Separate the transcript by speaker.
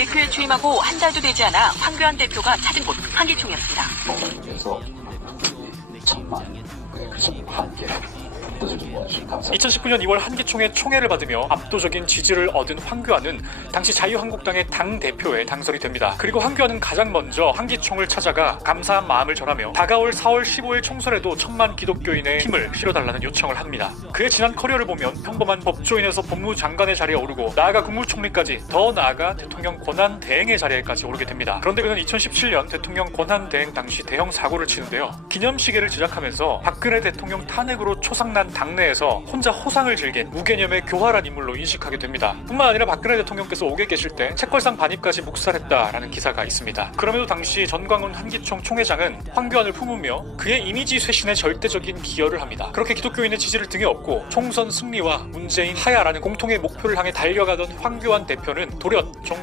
Speaker 1: 대표에 취임하고 한 달도 되지 않아 황교안 대표가 찾은 곳 한기총이었습니다.
Speaker 2: 목사님께서 천만 그 뜻을 모아주신 감사
Speaker 3: 2019년 2월 한기총의 총애를 받으며 압도적인 지지를 얻은 황교안은 당시 자유한국당의 당 대표에 당선이 됩니다. 그리고 황교안은 가장 먼저 한기총을 찾아가 감사한 마음을 전하며 다가올 4월 15일 총선에도 천만 기독교인의 힘을 실어달라는 요청을 합니다. 그의 지난 커리어를 보면 평범한 법조인에서 법무장관의 자리에 오르고 나아가 국무총리까지 더 나아가 대통령 권한 대행의 자리에까지 오르게 됩니다. 그런데 그는 2017년 대통령 권한 대행 당시 대형 사고를 치는데요. 기념시계를 제작하면서 박근혜 대통령 탄핵으로 초상난 당내에서 혼자 호상을 즐긴 무개념의 교활한 인물로 인식하게 됩니다. 뿐만 아니라 박근혜 대통령께서 옥에 계실 때 책걸상 반입까지 묵살했다라는 기사가 있습니다. 그럼에도 당시 전광훈 한기총 총회장은 황교안을 품으며 그의 이미지 쇄신에 절대적인 기여를 합니다. 그렇게 기독교인의 지지를 등에 업고 총선 승리와 문재인 하야라는 공통의 목표를 향해 달려가던 황교안 대표는 돌연 종